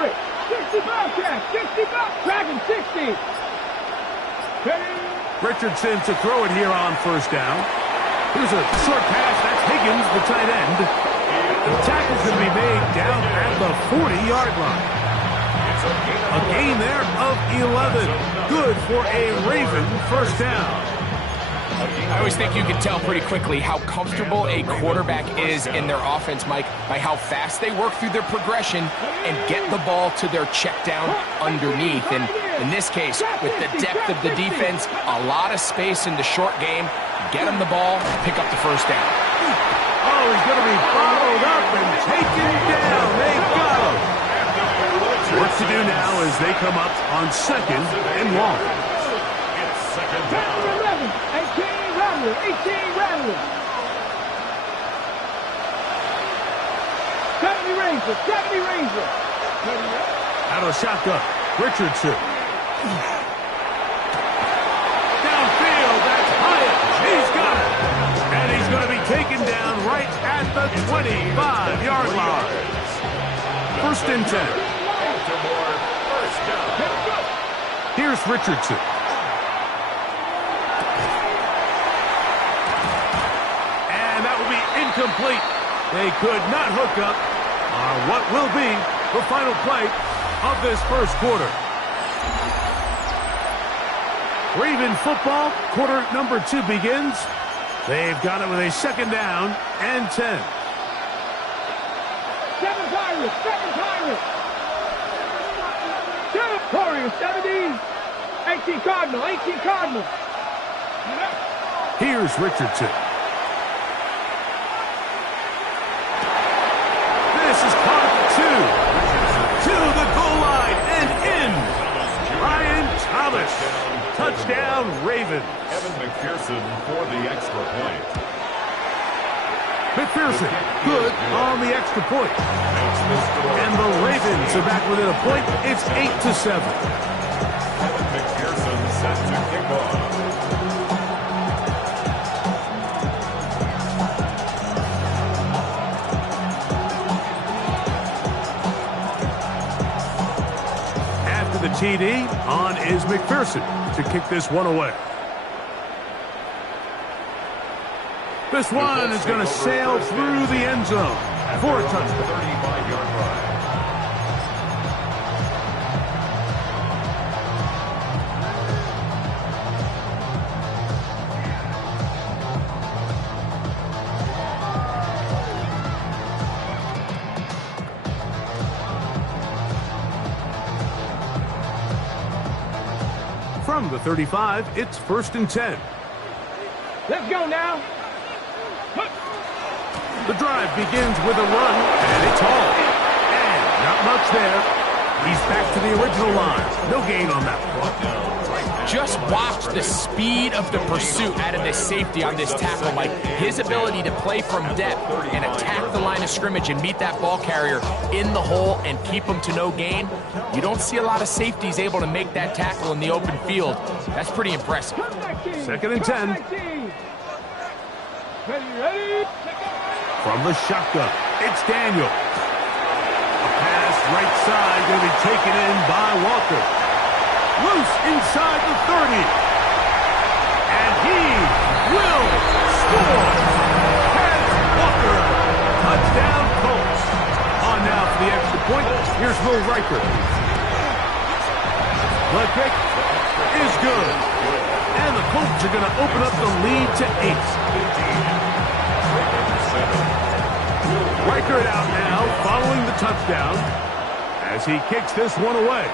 100. 60 Bobcat. 60 Bobcat. Dragon 60. Richardson to throw it here on first down. Here's a short pass. That's Higgins, the tight end. The tackle's going to be made down at the 40-yard line. A gain there of 11. Good for a Raven first down. I always think you can tell pretty quickly how comfortable a quarterback is in their offense, Mike, by how fast they work through their progression and get the ball to their check down underneath. And in this case, with the depth of the defense, a lot of space in the short game, get them the ball, pick up the first down. Oh, he's going to be followed up and taken down. They got him. What to do now as they come up on second and long. It's second down. 18 Rattler. 18 Rattler. 70 Ranger. 70 Ranger. Out of shotgun. Richardson. Downfield. That's Hyatt. He's got it. And he's going to be taken down right at the 25-yard line. First and 10. Here's Richardson. And that will be incomplete. They could not hook up on what will be the final play of this first quarter. Raven football, quarter number 2 begins. They've got it with a second down and 10. 7 Pirates. 7 Pirates. 7 Warriors. 70. 18 Cardinal. 18 Cardinal. Here's Richardson. This is caught 2. To the goal line and in. Ryan Thomas. Touchdown, Ravens. Evan McPherson for the extra point. McPherson, good on the extra point. And the Ravens are back within a point. It's 8-7. Evan McPherson set to kick off. After the TD, on is McPherson to kick this one away. This one is going to sail through the end zone for a touchdown. 35-yard run. From the 35, it's first and 10. Let's go now. The drive begins with a run, and it's all. And not much there. He's back to the original line. No gain on that one. Just watch the speed of the pursuit out of this safety on this tackle, Mike. His ability to play from depth and attack the line of scrimmage and meet that ball carrier in the hole and keep him to no gain. You don't see a lot of safeties able to make that tackle in the open field. That's pretty impressive. Second and 10. Ready. From the shotgun, it's Daniel. A pass right side going to be taken in by Walker. Loose inside the 30. And he will score. Kenneth Walker. Touchdown Colts. On now for the extra point. Here's Will Riker. The kick is good. And the Colts are going to open up the lead to 8. Riker out now, following the touchdown, as he kicks this one away.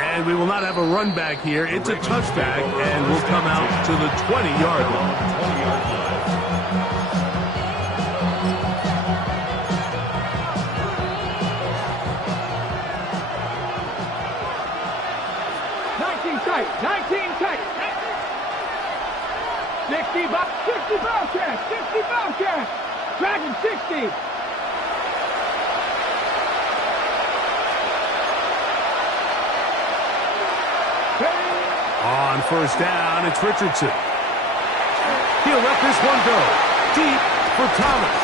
And we will not have a run back here. It's a touchback, and will come out to the 20-yard line. 20-yard line. 19 tight. 19 tight. 60 Bobcat. 60 Bobcat. Dragon 60. On first down, it's Richardson. He'll let this one go. Deep for Thomas.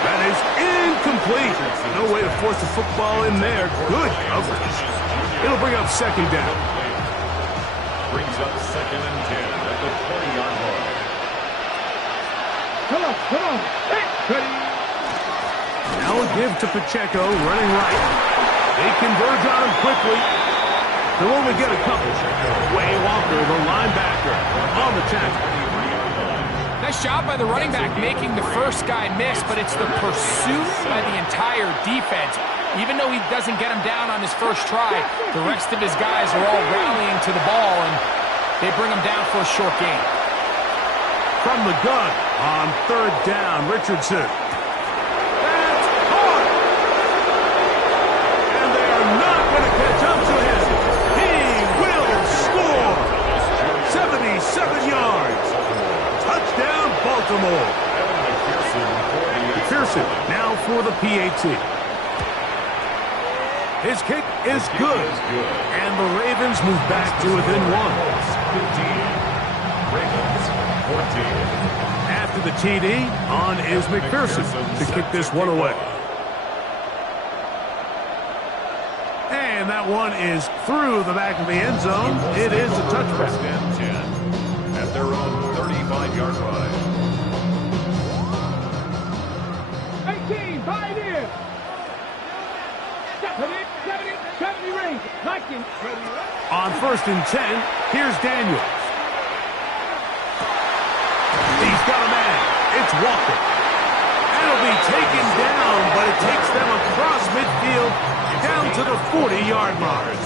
That is incomplete. No way to force the football in there. Good coverage. It'll bring up second down. Brings up 2nd and 10 at the 20-yard line. Come on. Hey, ready. Now a give to Pacheco, running right. They converge on him quickly. They'll only get a couple. Way Walker, the linebacker, on the tackle. Nice job by the running back making the first guy miss, but it's the pursuit by the entire defense. Even though he doesn't get him down on his first try, the rest of his guys are all rallying to the ball, and they bring him down for a short gain. From the gun on 3rd down, Richardson. That's caught! And they are not going to catch up to him. He will score! 77 yards. Touchdown, Baltimore. McPherson now for the PAT. His kick is good. And the Ravens move back to within 1. 15. Ravens 14. After the TD, on is McPherson to kick this one away. And that one is through the back of the end zone. It is a touchback. 1st and 10 at their own 35-yard line. 18, pioneer. 70 range. Nineteen. On 1st and 10, here's Daniels. He's got a man. It's Walker. That'll be taken down, but it takes them across midfield down to the 40-yard line.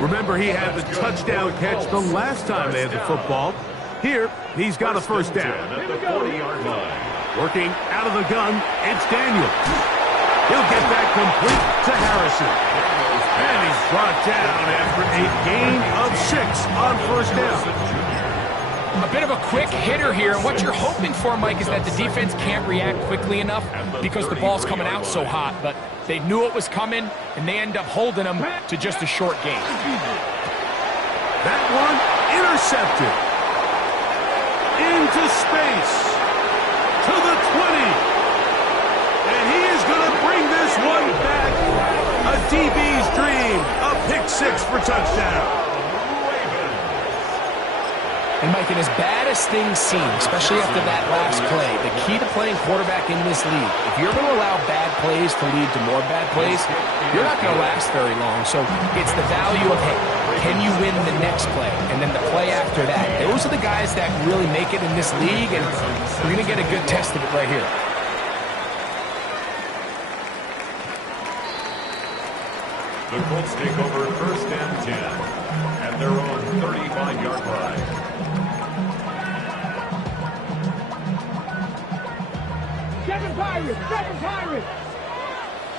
Remember, he had the touchdown catch the last time they had the football. Here, he's got a first down. At the 40-yard line. Working out of the gun, it's Daniels. He'll get that complete to Harrison. And he's brought down after a gain of 6 on 1st down. A bit of a quick hitter here, and what you're hoping for, Mike, is that the defense can't react quickly enough because the ball's coming out so hot, but they knew it was coming, and they end up holding them to just a short gain. That one intercepted. Into space. To the 20. And he is going to bring this one back. A DB's dream. A pick 6 for touchdown. And, Mike, and as bad as things seem, especially after that last play, the key to playing quarterback in this league, if you're going to allow bad plays to lead to more bad plays, you're not going to last very long. So it's the value of, hey, can you win the next play? And then the play after that. Those are the guys that really make it in this league, and we're going to get a good test of it right here. The Colts take over 1st and 10 at their own 35-yard line. Seven Pirates.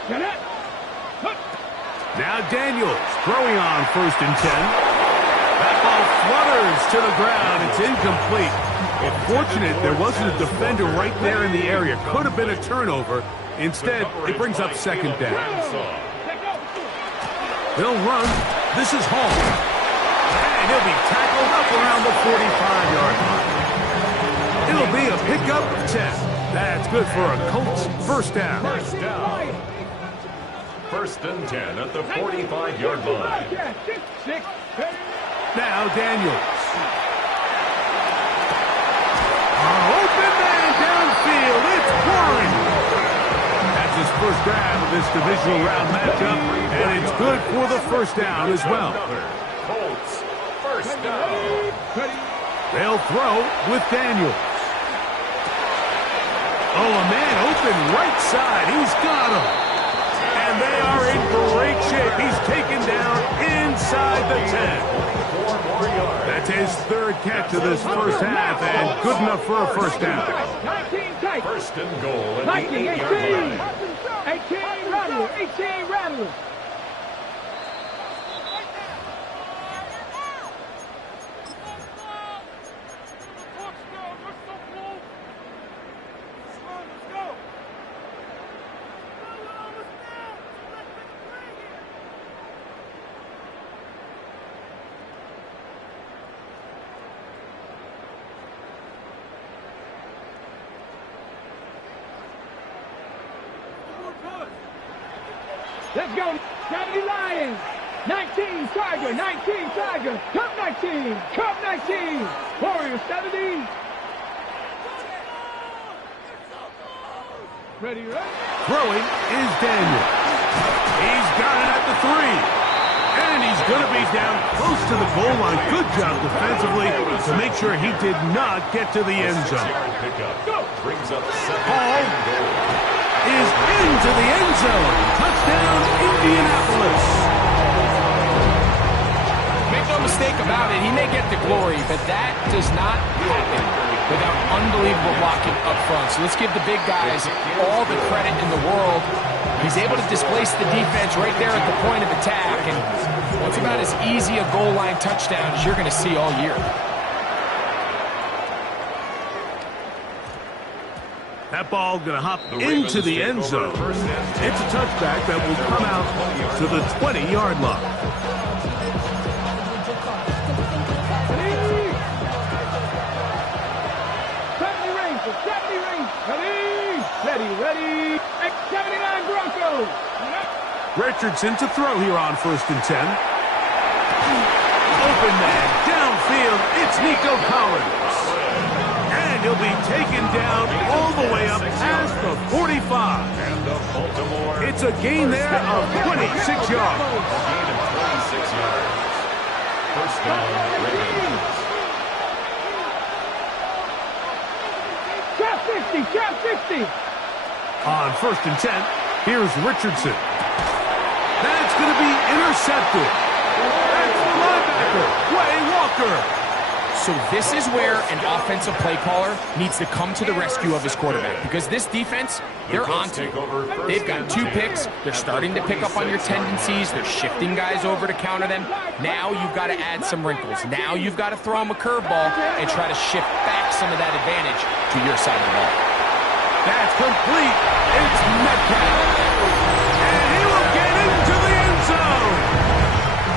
Get it. Now Daniels throwing on 1st and 10. That ball flutters to the ground. It's incomplete. Fortunate there wasn't a defender right there in the area. Could have been a turnover. Instead, it brings up 2nd down. They'll run. This is Hall. And he'll be tackled up around the 45-yard line. It'll be a pickup of 10. That's good for a Colts first down. 1st and 10 at the 45-yard line. Now Daniels. Open man downfield. It's Warren. That's his first grab of this divisional round matchup, and it's good for the first down as well. Colts first down. They'll throw with Daniels. Oh, a man open right side. He's got him. And they are in great shape. He's taken down inside the 10. That's his 3rd catch of this first half, and good enough for a first down. 1st and goal at the 8-yard line. 18 Rattler. Let's go. 70 Lions. 19 Tiger. 19 Tiger. Cup 19. Cup 19. Warriors 70. Ready, ready. Throwing is Daniel. He's got it at the 3. And he's going to be down close to the goal line. Good job defensively to make sure he did not get to the end zone. Hall is into the end zone. Touchdown, Indianapolis. Make no mistake about it, he may get the glory, but that does not happen without unbelievable blocking up front. So let's give the big guys all the credit in the world. He's able to displace the defense right there at the point of attack, and it's about as easy a goal line touchdown as you're going to see all year. That ball going to hop into the end zone. It's a touchback that will come out to the 20-yard line. 70 range. Ready, ready. 79 Broncos. Richardson to throw here on 1st and 10. Open man, downfield, it's Nico Collins. And he'll be taken down all the way up past the 45. It's a gain there of 26 yards. First down, Ravens. Trap 60, trap 60. On 1st and 10, here's Richardson. That's going to be intercepted. That's the linebacker, Quay Walker. So this is where an offensive play caller needs to come to the rescue of his quarterback, because this defense, they're onto you. They've got 2 picks. They're starting to pick up on your tendencies. They're shifting guys over to counter them. Now you've got to add some wrinkles. Now you've got to throw them a curveball and try to shift back some of that advantage to your side of the ball. That's complete. It's Metcalf. And he will get into the end zone.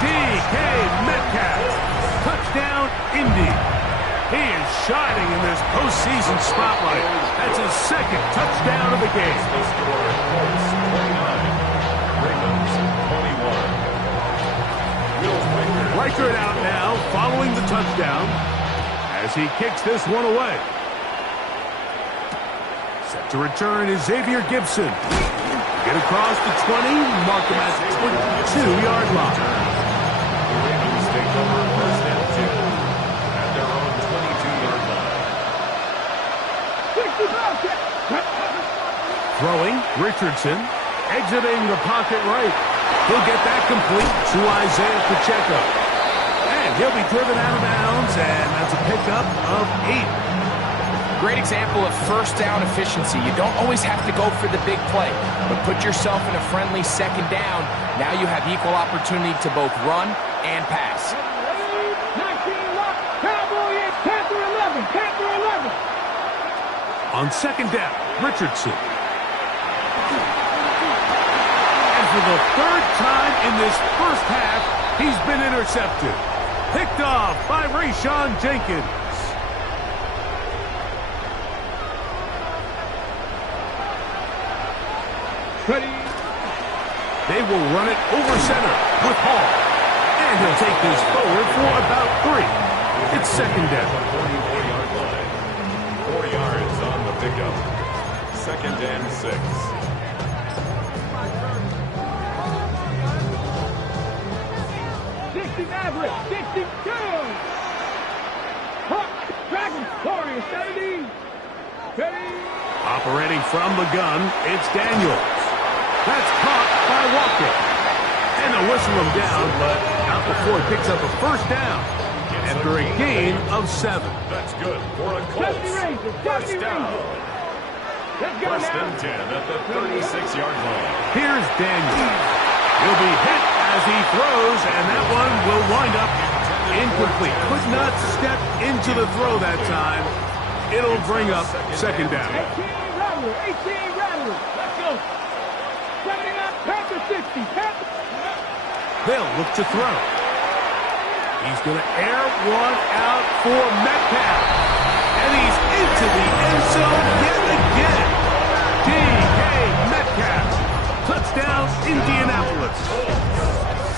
DK Metcalf. Touchdown, Indy. He is shining in this postseason spotlight. That's his 2nd touchdown of the game. The score, Colts 29, Ravens 21. Riker out now, following the touchdown, as he kicks this one away. Set to return is Xavier Gibson. Get across the 20, mark him at the 22-yard line. The Ravens take over 1st and 2 at their own 22-yard line. Throwing, Richardson, exiting the pocket right. He'll get that complete to Isaiah Pacheco. And he'll be driven out of bounds, and that's a pickup of 8. Great example of first down efficiency. You don't always have to go for the big play, but put yourself in a friendly 2nd down. Now you have equal opportunity to both run and pass. 19 lock. Cowboy 8. Panther 11. Panther 11. On 2nd down, Richardson. And for the 3rd time in this first half, he's been intercepted. Picked off by Rayshon Jenkins. Ready. They will run it over center with Hall. And he'll take this forward for about 3. It's 2nd down. 44-yard line. 4 yards on the pickup. 2nd and 6. Maverick, 62. Hawk, Dragon, Warrior 70. Ready. Operating from the gun, it's Daniels. That's caught by Walker. And they'll whistle him down, but not before he picks up a 1st down after a gain of 7. That's good for a Colts. 70 Rangers, 70 Rangers. Let's go 1st now. and 10 at the 36-yard line. Here's Daniels. He'll be hit as he throws, and that one will wind up incomplete. Could not step into the throw that time. It'll bring up 2nd down. 18 Rattler, 18 Rattler. Let's go. 79 Panther 60. Panther. They'll look to throw. He's going to air one out for Metcalf. And he's into the end zone yet again. DK Metcalf. Touchdown, Indianapolis.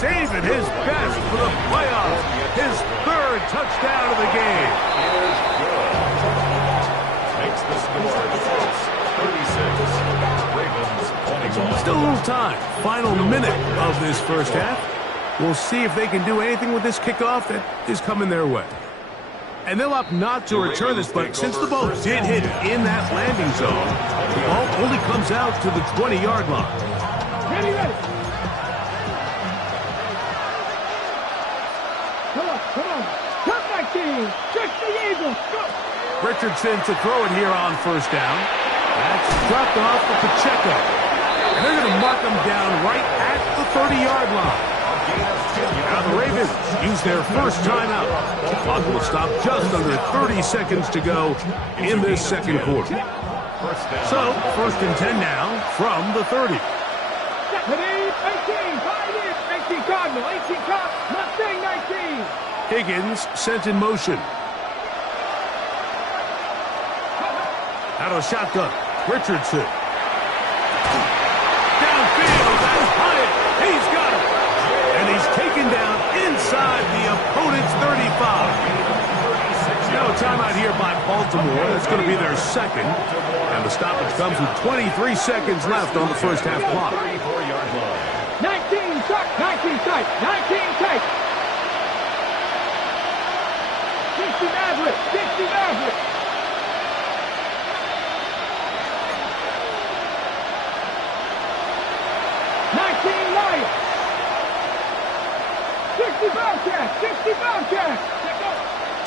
Saving his best for the playoffs. His third touchdown of the game. Is good. Makes the score the Colts 36. Ravens 21. Still a little time. Final minute of this first half. We'll see if they can do anything with this kickoff that is coming their way. And they'll opt not to return this, but since the ball did hit in that landing zone, the ball only comes out to the 20-yard line. Ready, ready. Come on. Come 19. Just the Eagles. Go. Richardson to throw it here on first down. That's dropped off to Pacheco. And they're going to mark him down right at the 30-yard line. Now the Ravens use their first timeout. The clock will stop just under 30 seconds to go in this second quarter. So, first and 10 now from the 30. 18, 18 Cardinal, 18 Cardinal, Mustang 19. Higgins sent in motion. Out of shotgun, Richardson. Downfield, that's Hyatt. He's got it. And he's taken down inside the opponent's 35. Now a timeout here by Baltimore. That's going to be their second. And the stoppage comes with 23 seconds left on the first half clock. 19 tight, 19 tight, 19 tight. 60 Maverick, 60 Maverick. Lions. 60 Bobcats, 60 Bobcats.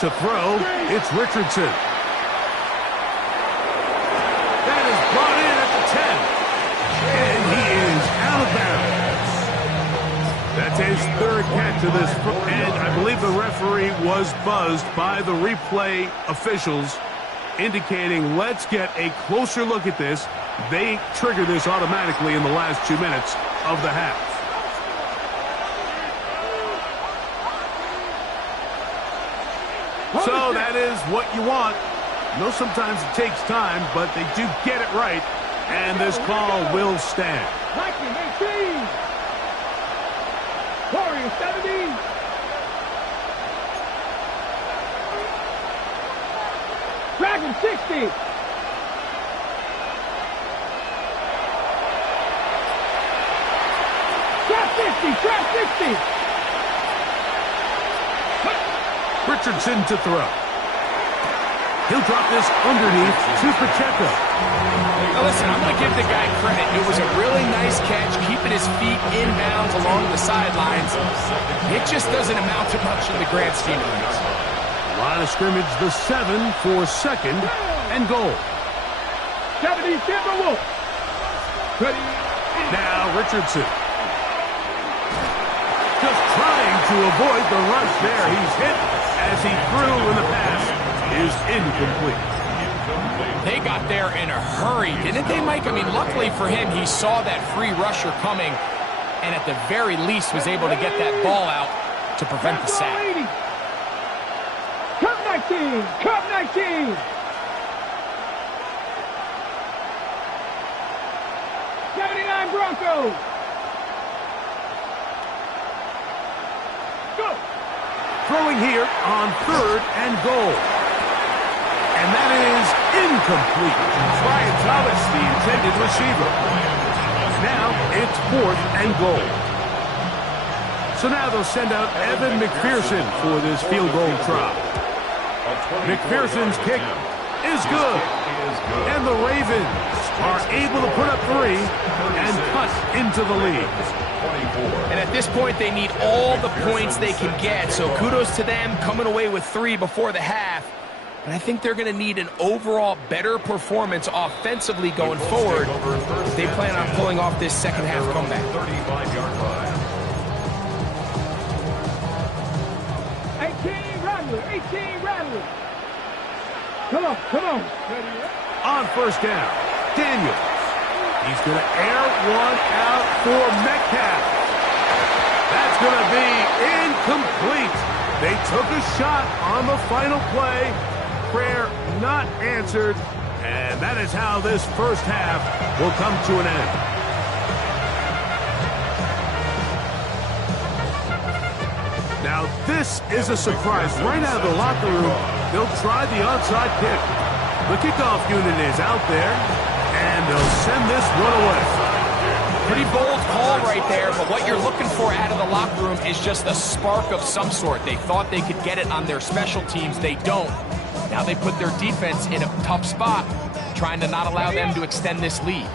To throw, it's Richardson. That is brought in at the 10. And he is out of bounds. That's his third catch of this. And I believe the referee was buzzed by the replay officials, indicating let's get a closer look at this. They trigger this automatically in the last 2 minutes of the half. So that is what you want. I know sometimes it takes time, but they do get it right, and this call will stand. 19-18. Warriors 70. Dragon 60. Trap 60, trap 60. Richardson to throw. He'll drop this underneath to Pacheco. Now listen, I'm going to give the guy credit. It was a really nice catch, keeping his feet in bounds along the sidelines. It just doesn't amount to much in the grand scheme of things. Line of scrimmage, the 7 for second and goal. 70 Timberwolves. Ready. Now Richardson. Just trying to avoid the rush there. He's hit as he threw, and the pass is incomplete. They got there in a hurry, didn't they, Mike? I mean, luckily for him, he saw that free rusher coming, and at the very least was able to get that ball out to prevent the sack. Cup 19, Cup 19. 79 Broncos. Go. Throwing here on third and goal. And that is incomplete. Brian Thomas, the intended receiver. Now it's fourth and goal. So now they'll send out Evan McPherson for this field goal try. McPherson's kick is good. And the Ravens are able to put up 3 and cut into the lead. And at this point, they need all the points they can get. So kudos to them coming away with 3 before the half. But I think they're going to need an overall better performance offensively going forward if they plan on pulling off this second half comeback. 35-yard line. 18 Rattler. Come on. On first down, Daniels. He's going to air one out for Metcalf. That's going to be incomplete. They took a shot on the final play. Prayer not answered. And that is how this first half will come to an end. This is a surprise. Right out of the locker room, they'll try the onside kick. The kickoff unit is out there, and they'll send this one away. Pretty bold call right there, but what you're looking for out of the locker room is just a spark of some sort. They thought they could get it on their special teams. They don't. Now they put their defense in a tough spot, trying to not allow them to extend this lead.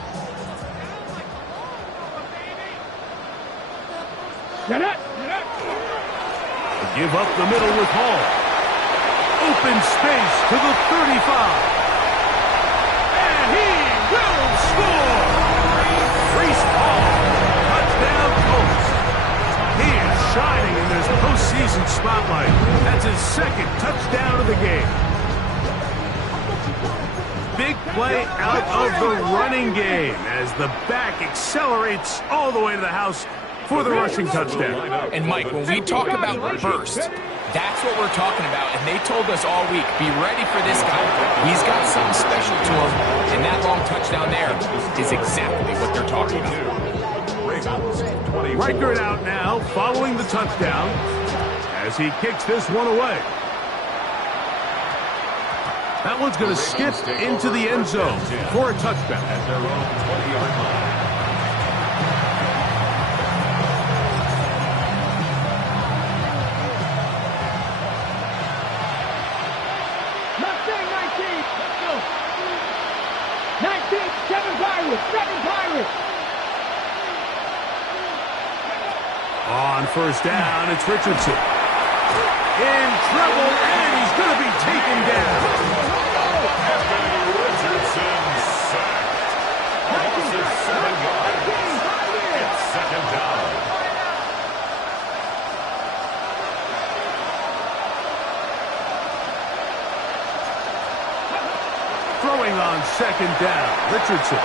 Give up the middle with Hall. Open space to the 35. And he will score! Breece Hall, touchdown Colts. He is shining in this postseason spotlight. That's his second touchdown of the game. Big play out of the running game as the back accelerates all the way to the house for the rushing touchdown. And Mike, when we talk about burst, that's what we're talking about. And they told us all week, be ready for this guy. He's got something special to him. And that long touchdown there is exactly what they're talking about. Reichert out now following the touchdown as he kicks this one away. That one's going to skip into the end zone for a touchdown. At their own 20-yard line. On first down, it's Richardson. In trouble, and he's going to be taken down. Richardson sacked. Loss of 7 yards. It's second down. Throwing on second down, Richardson.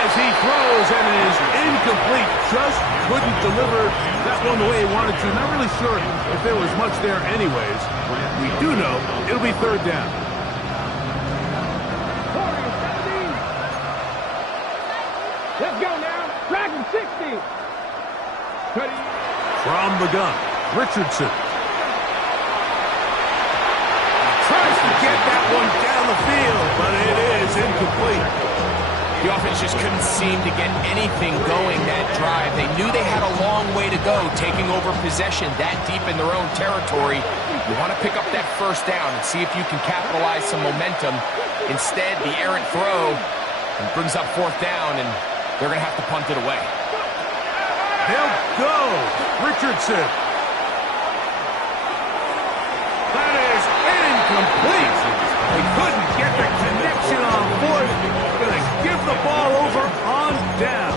As he throws and it is incomplete, just couldn't deliver that one the way he wanted to. Not really sure if there was much there anyways. We do know it'll be third down. Let's go now. Dragon 60. From the gun, Richardson. Tries to get that one down the field, but it is incomplete. The offense just couldn't seem to get anything going that drive. They knew they had a long way to go, taking over possession that deep in their own territory. You want to pick up that first down and see if you can capitalize some momentum. Instead, the errant throw brings up fourth down, and they're going to have to punt it away. They'll go. Richardson. That is incomplete. They couldn't get the connection on fourth. Going to give the ball over on down.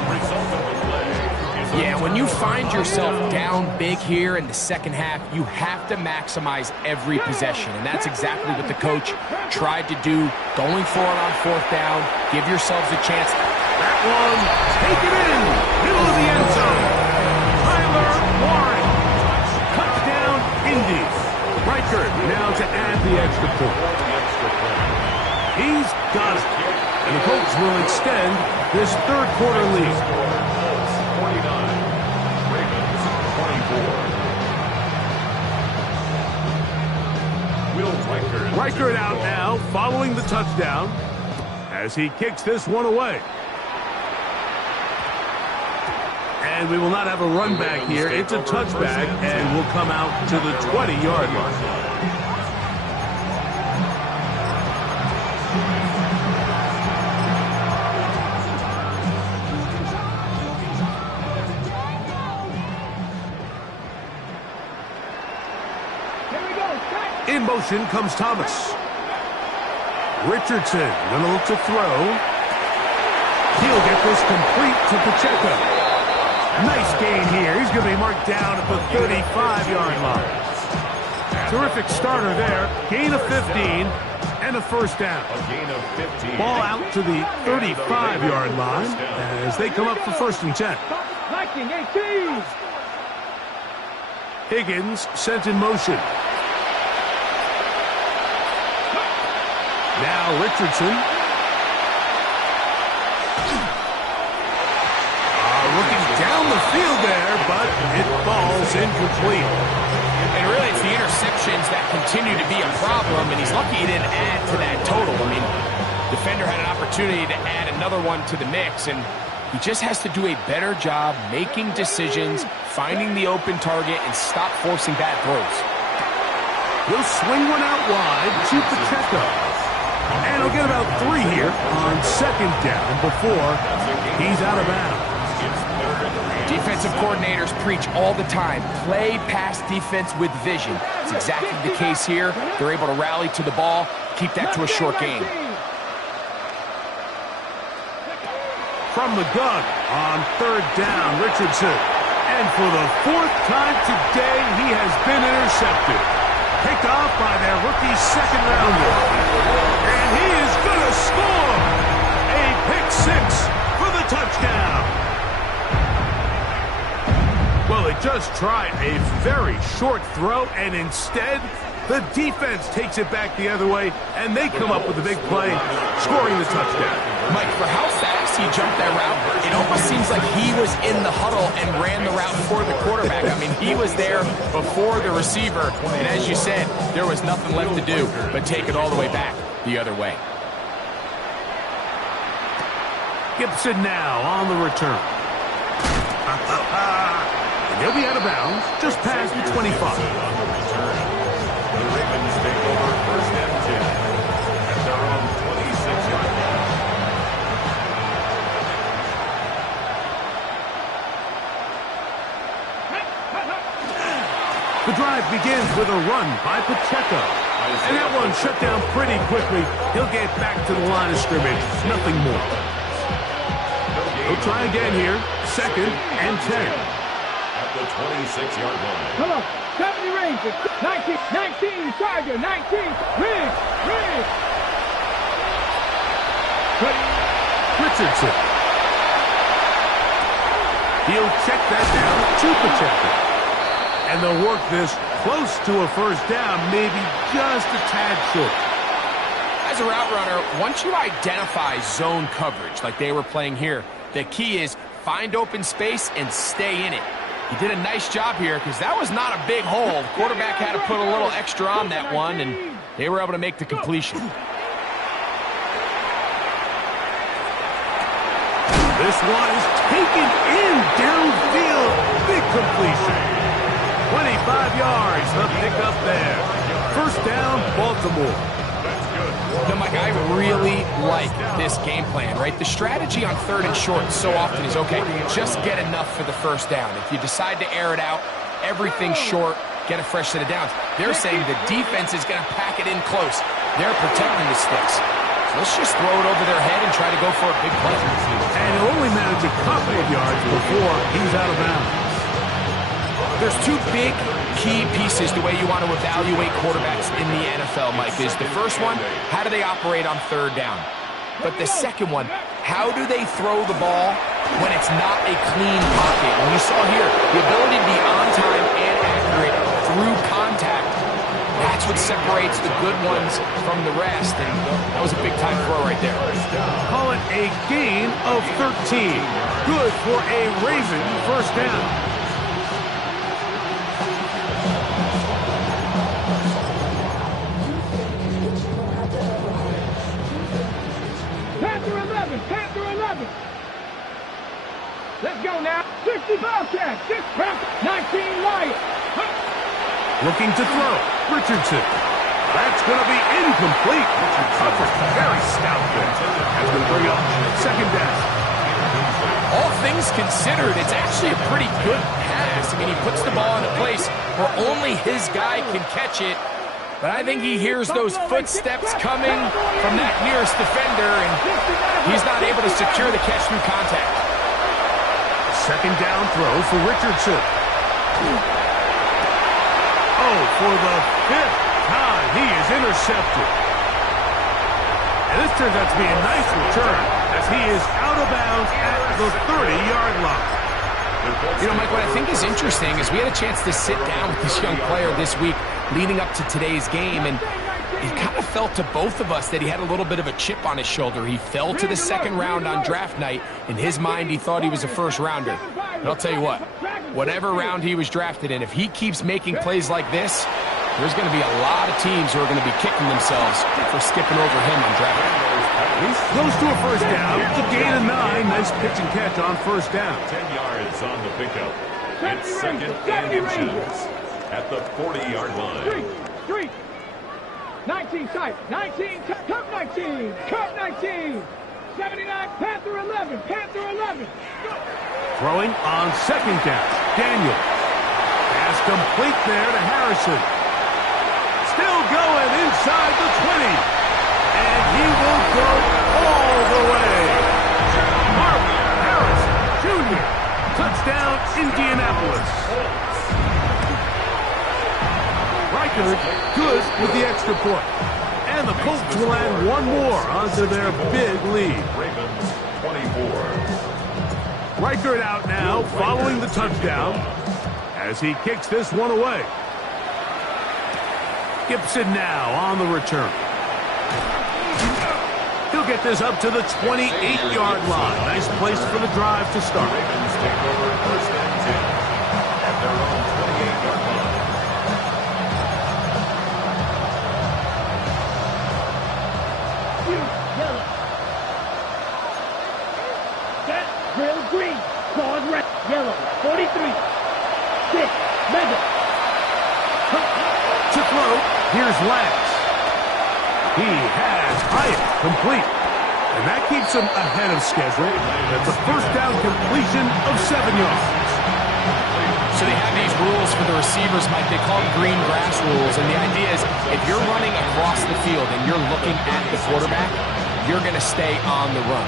Yeah, when you find yourself down big here in the second half, you have to maximize every possession. And that's exactly what the coach tried to do, going for it on fourth down. Give yourselves a chance. That one, take it in, middle of the end zone. Tyler Warren, touchdown Indy. Reichert now to add the extra point. He's got it. And the Colts will extend this third quarter lead. 49, Ravens 24. Will Reichert. Reichert out now following the touchdown as he kicks this one away. And we will not have a run back here. It's a touchback, and we'll come out to the 20-yard line. In motion comes Thomas. Richardson going to look to throw. He'll get this complete to Pacheco. Nice gain here. He's going to be marked down at the 35-yard line. Terrific starter there. Gain of 15 and a first down. A gain of 15. Ball out to the 35-yard line as they come up for first and 10. Higgins sent in motion. Now Richardson. Looking down down the field there, but it falls incomplete. And really, it's the interceptions that continue to be a problem, and he's lucky he didn't add to that total. I mean, defender had an opportunity to add another one to the mix, and he just has to do a better job making decisions, finding the open target, and stop forcing bad throws. He'll swing one out wide to Pacheco. And he'll get about 3 here on second down before he's out of bounds. Defensive coordinators preach all the time, play pass defense with vision. It's exactly the case here. They're able to rally to the ball, keep that to a short game. From the gun on third down, Richardson. And for the 4th time today, he has been intercepted. Picked off by their rookie second rounder. And he is going to score. A pick 6 for the touchdown. Well, they just tried a very short throw, and instead, the defense takes it back the other way, and they come up with a big play, scoring the touchdown. Mike, for how fast he jumped that route, it almost seems like he was in the huddle and ran the route for the quarterback. I mean, he was there before the receiver, and as you said, there was nothing left to do but take it all the way back the other way. Gibson now on the return. And he'll be out of bounds just past the 25. The Ravens take over first and 10 at their own 26-yard line. The drive begins with a run by Pacheco. And that one shut down pretty quickly. He'll get back to the line of scrimmage. Nothing more. He'll try again here. Second and 10. At the 26-yard line. Come on. 70 Rangers. 19 Charger. 19 Riggs. Richardson. He'll check that down to Pacheco. And they'll work this close to a first down, maybe just a tad short. As a route runner, once you identify zone coverage like they were playing here, the key is find open space and stay in it. He did a nice job here because that was not a big hole. The quarterback had to put a little extra on that one, and they were able to make the completion. This one is taken in downfield. Big completion. 25 yards, the pickup there. First down, Baltimore. Now, Mike, I really like this game plan, right? The strategy on third and short so often is, okay, just get enough for the first down. If you decide to air it out, everything's short, get a fresh set of downs. They're saying the defense is going to pack it in close. They're protecting the sticks. So let's just throw it over their head and try to go for a big play. And he'll only manage a couple of yards before he's out of bounds. There's two big key pieces the way you want to evaluate quarterbacks in the NFL, Mike, is the first one, how do they operate on third down? But the second one, how do they throw the ball when it's not a clean pocket? And you saw here, the ability to be on time and accurate through contact, that's what separates the good ones from the rest, and that was a big-time throw right there. Call it a gain of 13. Good for a Raven first down. Panther 11. Let's go now. 60 Bobcats. 19 Lions. Looking to throw. Richardson. That's going to be incomplete. Coverage very stout there. That's going to bring up second down. All things considered, it's actually a pretty good pass. I mean, he puts the ball in a place where only his guy can catch it. But I think he hears those footsteps coming from that nearest defender, and he's not able to secure the catch through contact. Second down throw for Richardson. Oh, for the 5th time, he is intercepted. And this turns out to be a nice return as he is out of bounds at the 30-yard line. You know, Mike, what I think is interesting is we had a chance to sit down with this young player this week leading up to today's game, and it kind of felt to both of us that he had a little bit of a chip on his shoulder. He fell to the second round on draft night. In his mind, he thought he was a first rounder. But I'll tell you what, whatever round he was drafted in, if he keeps making plays like this, there's going to be a lot of teams who are going to be kicking themselves for skipping over him on draft night. He's close to a first down. It's a gain of 9. Nice pitch and catch on first down. 10 yards on the pickup. It's second and inches at the 40-yard line. Street. 19 tight. 19. Cup 19. Cup 19. 79. Panther 11. Panther 11. Throwing on second down. Daniel. Pass complete there to Harrison. Still going inside the 20. And he will go all the way. Marvin Harrison Jr. Touchdown, Indianapolis. Reichard good with the extra point. And the Colts will add one more onto their big lead. Ravens 24. Reichard out now following the touchdown as he kicks this one away. Gibson now on the return. He'll get this up to the 28-yard line. Nice place for the drive to start. Ravens take over first and 10 at their own 28-yard line. Yellow. Set. Drill green. Claws red. Yellow. 43. 6. Mega. To throw, here's Lance. He has Hyatt complete. And that keeps him ahead of schedule. That's a first down completion of 7 yards. So they have these rules for the receivers, Mike. They call them green grass rules. And the idea is if you're running across the field and you're looking at the quarterback, you're going to stay on the run.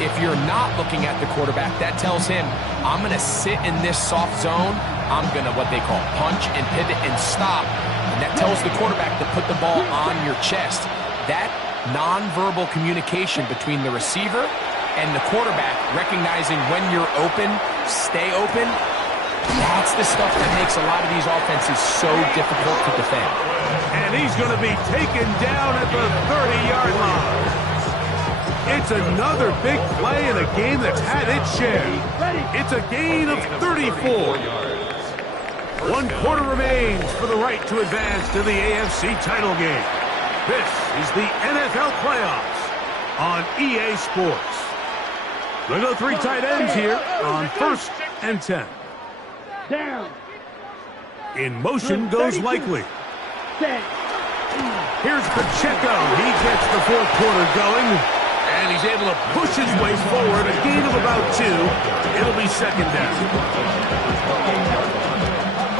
If you're not looking at the quarterback, that tells him, I'm going to sit in this soft zone. I'm going to what they call punch and pivot and stop. And that tells the quarterback to put the ball on your chest. That nonverbal communication between the receiver and the quarterback, recognizing when you're open, stay open, that's the stuff that makes a lot of these offenses so difficult to defend. And he's going to be taken down at the 30-yard line. It's another big play in a game that's had its share. It's a gain of 34. 1 quarter remains for the right to advance to the AFC title game. This is the NFL playoffs on EA Sports. They'll go 3 tight ends here on first and 10. Down. In motion goes Likely. Set. Here's Pacheco. He gets the fourth quarter going, and he's able to push his way forward. A gain of about 2. It'll be second down.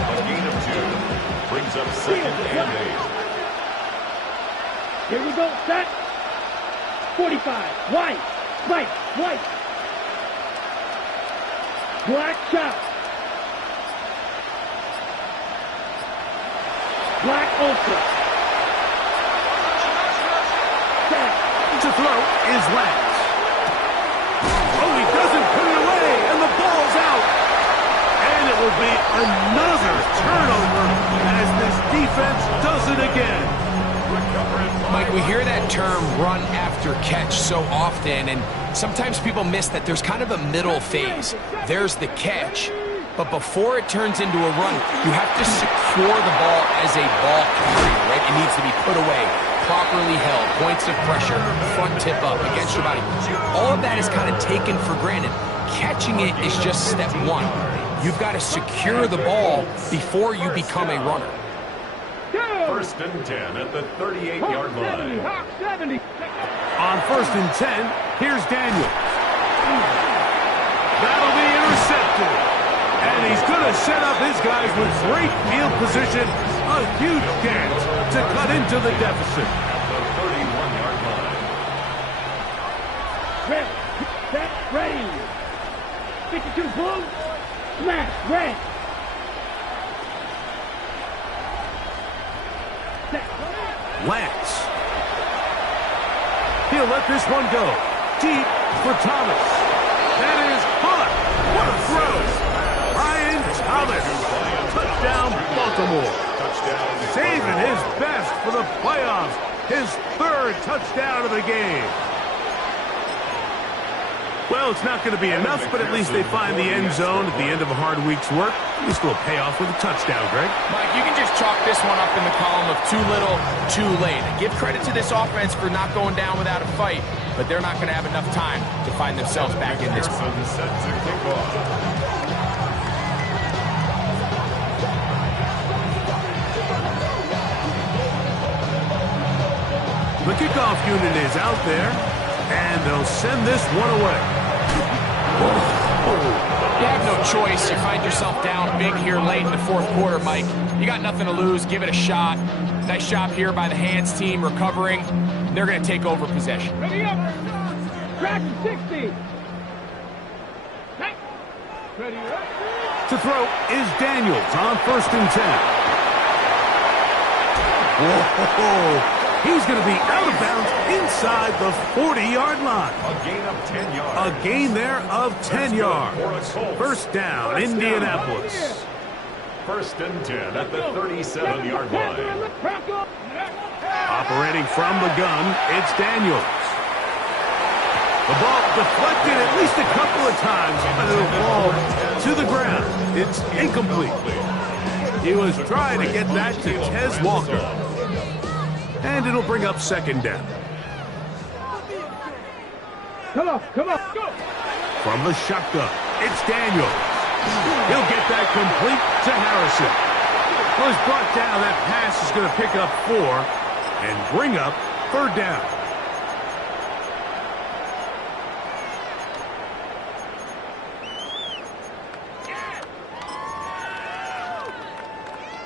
A gain of 2 brings up second and 8. Here we go. Set. 45. White. Right. White. Black chop. Black ultra. Set. To throw is Lance. Oh, he doesn't put it away, and the ball's out. And it will be another turnover as this defense does it again. Mike, we hear that term run after catch so often, and sometimes people miss that there's kind of a middle phase. There's the catch, but before it turns into a run, you have to secure the ball as a ball carrier, right? It needs to be put away, properly held, points of pressure, front tip up against your body. All of that is kind of taken for granted. Catching it is just step 1. You've got to secure the ball before you become a runner. First and 10 at the 38-yard line. Hawk 70. On first and 10, here's Daniel. That'll be intercepted. And he's going to set up his guys with great field position. A huge chance to cut into the deficit. At the 31-yard line. Red. Set. Ready. 52 blue. Smash. Red. Set. Lance. He'll let this one go. Deep for Thomas. That is hot. What a throw. Brian Thomas. Touchdown, Baltimore. Touchdown. Saving his best for the playoffs. his third touchdown of the game. Well, it's not going to be enough, but at least they find the end zone at the end of a hard week's work. At least will pay off with a touchdown, Greg. Mike, you can just chalk this one up in the column of too little, too late. Give credit to this offense for not going down without a fight, but they're not going to have enough time to find themselves back in this one. The kickoff unit is out there, and they'll send this one away. You have no choice. You find yourself down big here late in the fourth quarter, Mike. You got nothing to lose. Give it a shot. Nice job here by the hands team recovering. They're going to take over possession. Ready up. Track 60. Ready up. To throw is Daniels on 1st and 10. Whoa! He's going to be out of bounds inside the 40-yard line. A gain of 10 yards. A gain there of 10 yards. First down, Indianapolis. 1st and 10 at the 37-yard line. Operating from the gun, it's Daniels. The ball deflected at least a couple of times, but it'll fall to the ground. It's incomplete. He was trying to get that to Tez Walker. And it'll bring up 2nd down. Come on, go! From the shotgun, it's Daniels. He'll get that complete to Harrison. Well, he's brought down. That pass is going to pick up 4 and bring up 3rd down.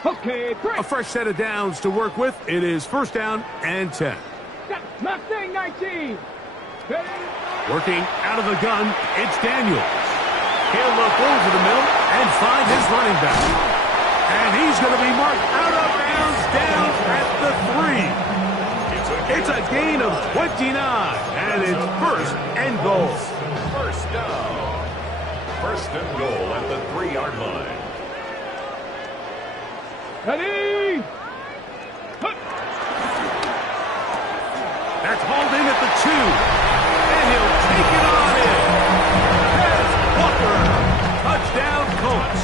Okay, A fresh set of downs to work with. It is 1st down and 10. Mustang 19. Working out of the gun, it's Daniels. He'll look over the middle and find his running back. And he's going to be marked out of bounds down at the 3. It's a gain of 29, and it's 1st and goal. First down. 1st and goal at the 3-yard line. Ready! That's hauled in at the 2. And he'll take it on in. Tez Walker. Touchdown, Colts.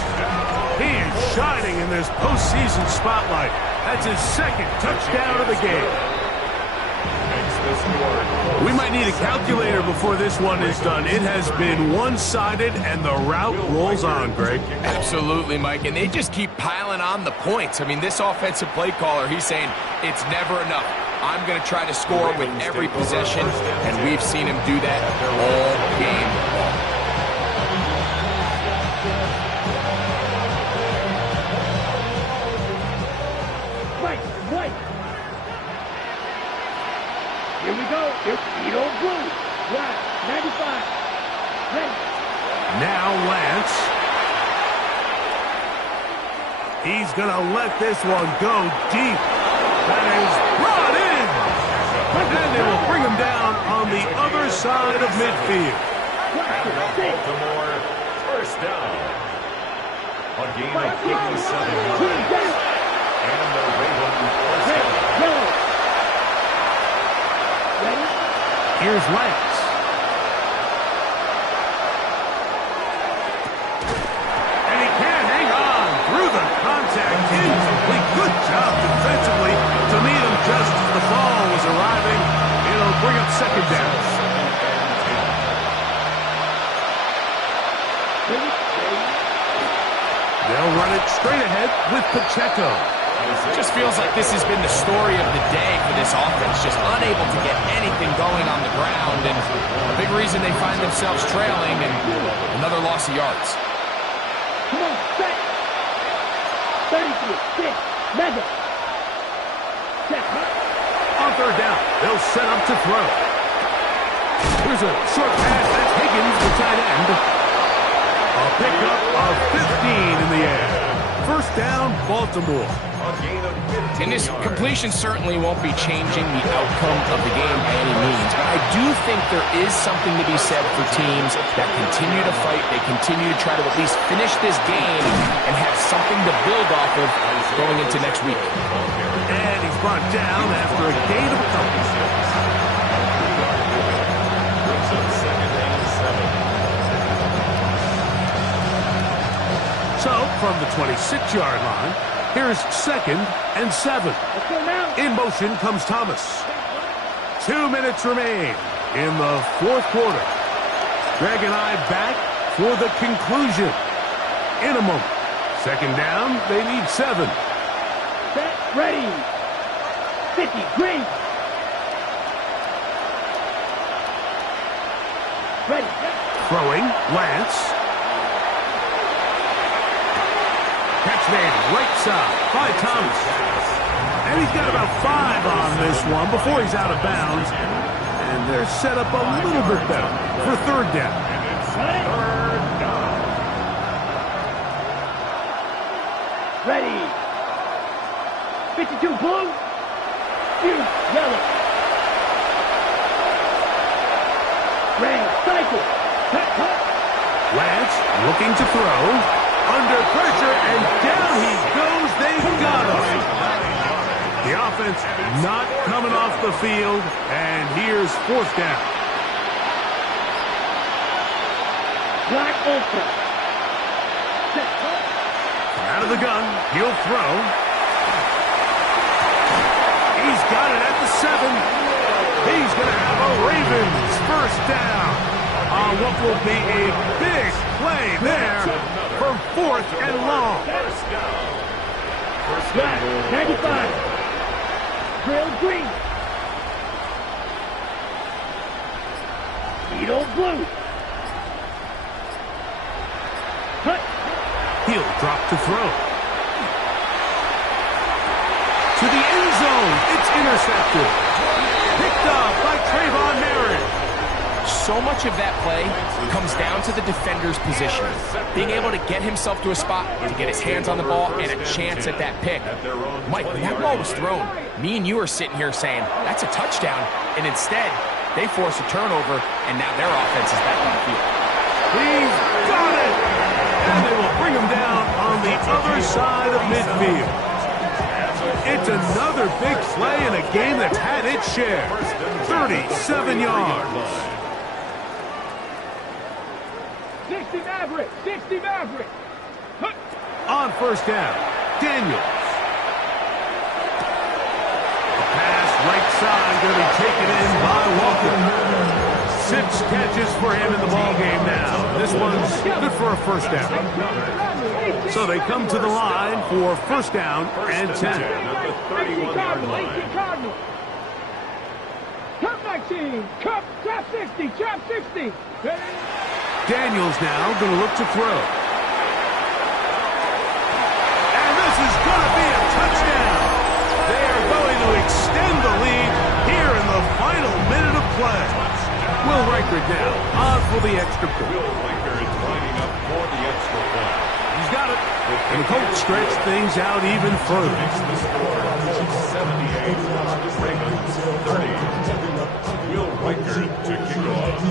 He is shining in this postseason spotlight. That's his 2nd touchdown of the game. We might need a calculator before this one is done. It has been one-sided, and the route rolls on, Greg. Absolutely, Mike, and they just keep piling on the points. I mean, this offensive play caller, he's saying it's never enough. I'm going to try to score with every possession, and we've seen him do that all game long. Here we go. Speedo blue. Right. 95. Ready. Now Lance. He's going to let this one go deep. That is brought in. And they will bring him down on the other side of midfield. Baltimore, 1st down. A gain of 87 yards. And the Ravens 1st down. Here's Lance. And he can't hang on through the contact. Incomplete. Good job defensively to meet him just as the ball was arriving. It'll bring up 2nd down. They'll run it straight ahead with Pacheco. It just feels like this has been the story of the day for this offense, just unable to get anything going on the ground, and a big reason they find themselves trailing and another loss of yards. Come on, set. 33, 6, mega. Set. On 3rd down, they'll set up to throw. Here's a short pass. That's Higgins, the tight end. A pickup of 15 in the air. 1st down, Baltimore. And this completion certainly won't be changing the outcome of the game by any means, but I do think there is something to be said for teams that continue to fight. They continue to try to at least finish this game and have something to build off of going into next week. And he's brought down after a gain of a couple. So, from the 26-yard line, here's 2nd and 7. In motion comes Thomas. 2 minutes remain in the 4th quarter. Greg and I back for the conclusion in a moment. 2nd down, they need 7. Set, ready. 50, green. Ready. Throwing, Lance. Catch made right side by Thomas. And he's got about 5 on this one before he's out of bounds. And they're set up a little bit better for 3rd down. Ready. 52 blue. Yellow. Red, cycle. Lance looking to throw. Under pressure, and down he goes. They got him. The offense not coming off the field, and here's 4th down. Black Ultra. Out of the gun, he'll throw. He's got it at the 7. He's going to have a Ravens 1st down on what will be a big play there for 4th and long. Black, 95. Drill green. Edo blue. Cut. He'll drop to throw. To the end zone. It's intercepted. Picked up by Trayvon Merritt. So much of that play comes down to the defender's position. Being able to get himself to a spot, to get his hands on the ball, and a chance at that pick. Mike, when that ball was thrown, me and you are sitting here saying, that's a touchdown. And instead, they force a turnover, and now their offense is back on the field. He's got it! And they will bring him down on the other side of midfield. It's another big play in a game that's had its share. 37 yards. 60 Maverick. 60 Maverick. Cut. On 1st down, Daniels. The pass right side going to be taken in by Walker. 6 catches for him in the ballgame now. This one's good for a 1st down. So they come to the line for 1st down and 10. 18 Cardinal. Cup 19. Cup. Trap 60. Trap 60. Daniels now going to look to throw. And this is going to be a touchdown. They are going to extend the lead here in the final minute of play. Will Riker now on for the extra point. Will Riker is lining up for the extra point. He's got it. And the Colts stretch things out even further. Makes the score 78. Ravens 30. Will Riker to kick off.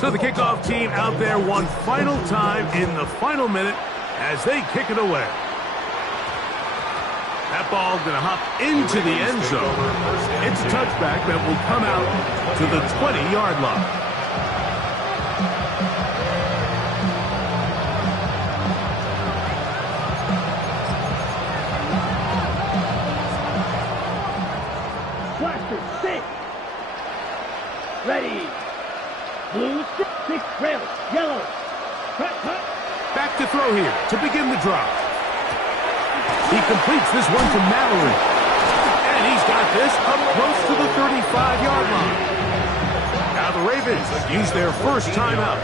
So the kickoff team out there one final time in the final minute as they kick it away. That ball going to hop into the end zone. It's a touchback that will come out to the 20-yard line. Blaster 6. Ready. Blue 6 rails. Yellow. Cut. Back to throw here to begin the drive. He completes this one to Mallory. And he's got this up close to the 35-yard line. Now the Ravens use their first timeout.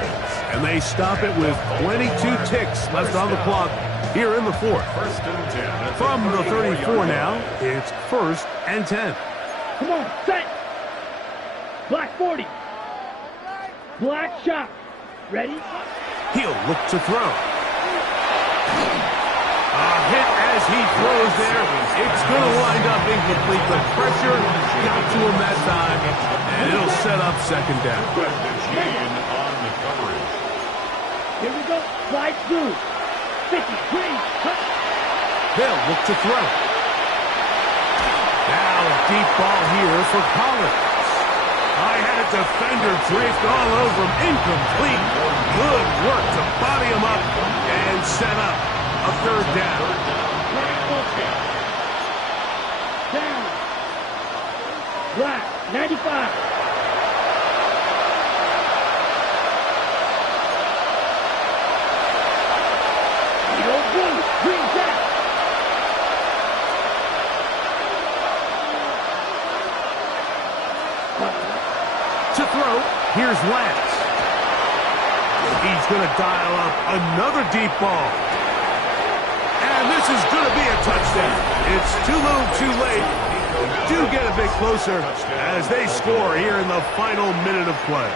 And they stop it with 22 ticks left on the clock here in the 4th. 1st and 10. From the 34 now, it's 1st and 10. Come on. Set. Black 40. Black shot. Ready? He'll look to throw. Hit as he throws there. It's going to wind up incomplete. The pressure got to him that time, and it'll set up second down. On the coverage. Here we go. Slide through. 50, green, cut. They'll look to throw. Now a deep ball here for Collins. I had a defender drift all over him. Incomplete. Good work to body him up and set up a third down. Down. Black, 95. Green jack. To throw, here's Lance. He's going to dial up another deep ball. And this is going to be a touchdown. It's too little too late. They do get a bit closer as they score here in the final minute of play.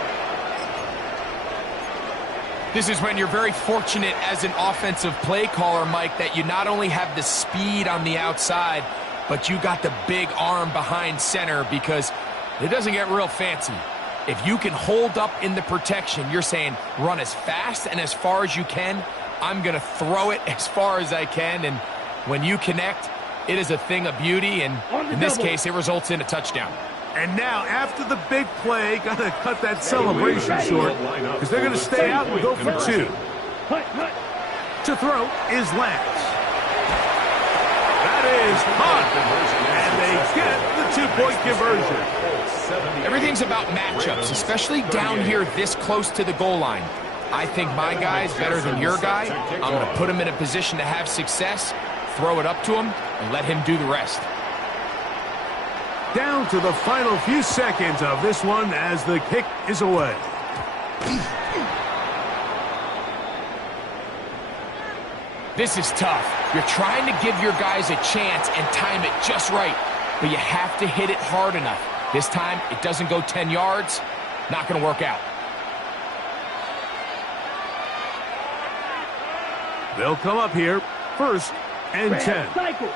This is when you're very fortunate as an offensive play caller, Mike, that you not only have the speed on the outside, but you got the big arm behind center, because it doesn't get real fancy. If you can hold up in the protection, you're saying run as fast and as far as you can. I'm going to throw it as far as I can, and when you connect, it is a thing of beauty, and in this case, it results in a touchdown. And now, after the big play, got to cut that celebration short because they're going to stay out and go for two. To throw is Lance. That is hot. And they get the two-point conversion. Everything's about matchups, especially down here this close to the goal line. I think my guy's better than your guy. I'm going to put him in a position to have success, throw it up to him, and let him do the rest. Down to the final few seconds of this one as the kick is away. This is tough. You're trying to give your guys a chance and time it just right, but you have to hit it hard enough. This time, it doesn't go 10 yards. Not going to work out. They'll come up here, 1st and 10. Cycle.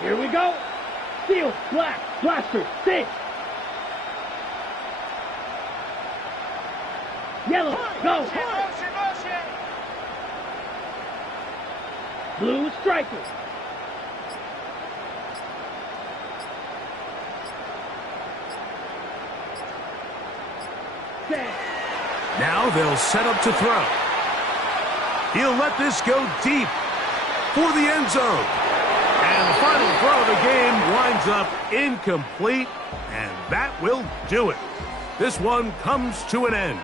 Here we go. Steel, black, blaster, 6. Yellow, go. Blue, striker. Now they'll set up to throw. He'll let this go deep for the end zone. And the final throw of the game winds up incomplete, and that will do it. This one comes to an end.